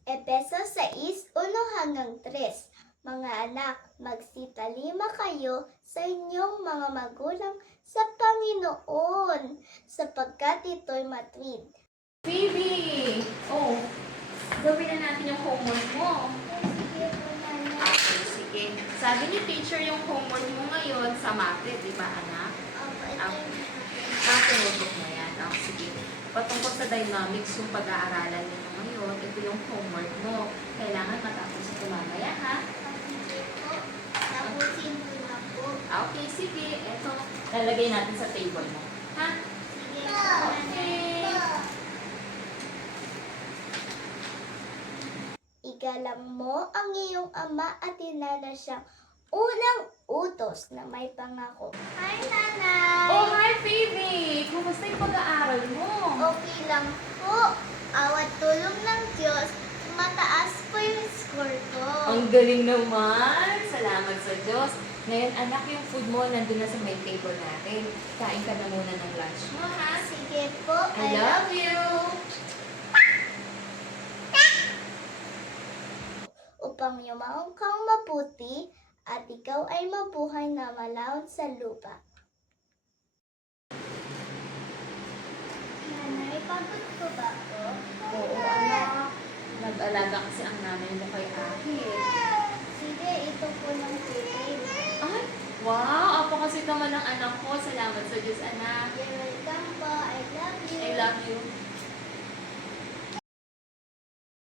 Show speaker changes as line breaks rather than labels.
Epeso 6:1-3. Mga anak, magsitalima kayo sa inyong mga magulang sa Panginoon, sapagkat ito'y matuwid.
Phoebe! Oh, gawin na natin yung homework mo. Okay, sige. Sabi ni teacher yung homework mo ngayon sa MAPE, di ba anak? MAPE notebook mo yan. Oh, sige. Patungkol sa dynamics yung pag-aaralan ninyo ngayon, ito yung homework mo. Kailangan matapos ito mamaya, ha?
Tapusin ko na po.
Okay, sige. Ito, lalagay natin sa table mo. Ha?
Sige,
Okay.
Igalang mo ang iyong ama at ina na siyang unang utos na may pangako. Hi, Nanay!
Oh, hi, Phoebe! Kumusta yung pag-aaral mo?
Okay lang po. Awat tulong ng Diyos, mataas po yung score ko.
Ang galing naman! Salamat sa Diyos. Ngayon, anak, yung food mo nandun na sa main table natin. Kain ka na muna ng lunch mo, ha?
Sige po,
I love you!
upang yumaong kang mabuti at ikaw ay mabuhay na malawon sa lupa. Nanay, pagod ko ba ako?
Oo, anak. Nag-alaga kasi ang nanay mo kay Aki.
Sige, ito po ng tubig.
Ay, wow! Apo kasi naman ang anak ko. Salamat sa Diyos, anak.
You're welcome po. I love you.
I love you.